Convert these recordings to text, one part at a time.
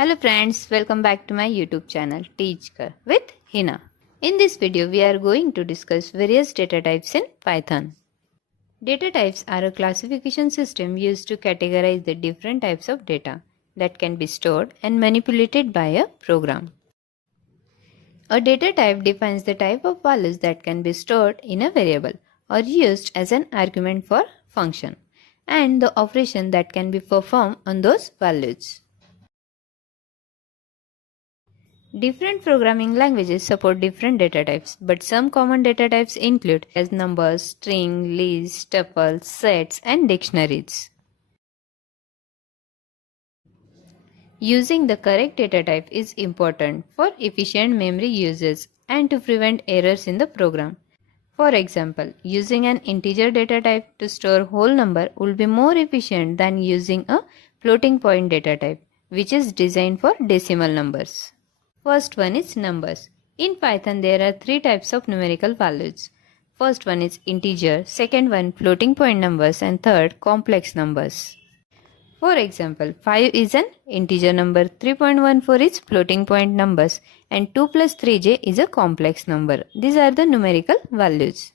Hello friends, welcome back to my YouTube channel Teach with Hina. In this video, we are going to discuss various data types in Python. Data types are a classification system used to categorize the different types of data that can be stored and manipulated by a program. A data type defines the type of values that can be stored in a variable or used as an argument for function and the operation that can be performed on those values. Different programming languages support different data types, but some common data types include as numbers, string, list, tuples, sets, and dictionaries. Using the correct data type is important for efficient memory uses and to prevent errors in the program. For example, using an integer data type to store whole number will be more efficient than using a floating point data type, which is designed for decimal numbers. First one is numbers. In Python, there are three types of numerical values. First one is integer, second one floating point numbers, and third complex numbers. For example, 5 is an integer number, 3.14 is floating point numbers, and 2 plus 3j is a complex number. These are the numerical values.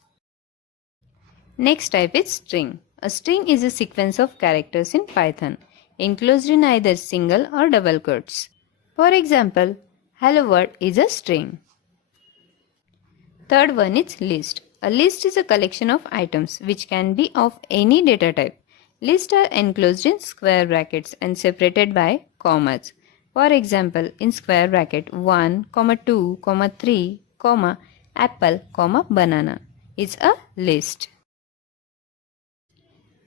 Next type is string. A string is a sequence of characters in Python, enclosed in either single or double quotes. For example, hello world is a string. Third one is list. A list is a collection of items which can be of any data type. Lists are enclosed in square brackets and separated by commas. For example, in square bracket 1, 2, 3, apple, banana is a list.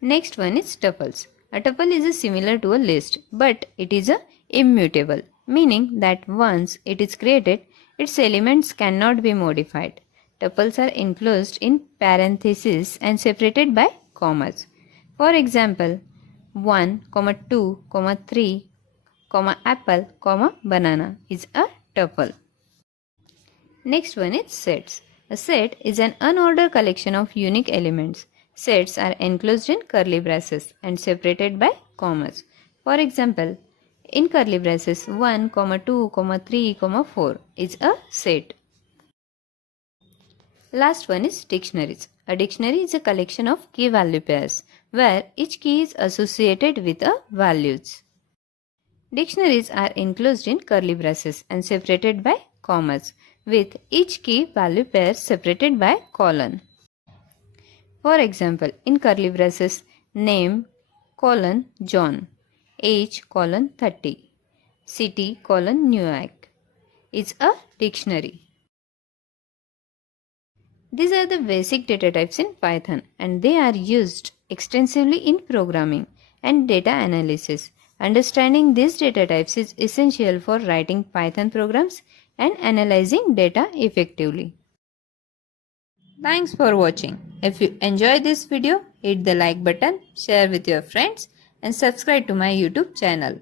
Next one is tuples. A tuple is similar to a list, but it is immutable, meaning that once it is created, its elements cannot be modified. Tuples are enclosed in parentheses and separated by commas. For example, 1, 2, 3, apple, banana is a tuple. Next one is sets. A set is an unordered collection of unique elements. Sets are enclosed in curly braces and separated by commas. For example, in curly braces 1, 2, 3, 4 is a set. Last one is dictionaries. A dictionary is a collection of key value pairs where each key is associated with a values. Dictionaries are enclosed in curly braces and separated by commas, with each key value pair separated by colon. For example, in curly braces, name, John, age, 30, city, New York is a dictionary. These are the basic data types in Python and they are used extensively in programming and data analysis. Understanding these data types is essential for writing Python programs and analyzing data effectively. Thanks for watching. If you enjoyed this video, hit the like button, share with your friends and subscribe to my YouTube channel.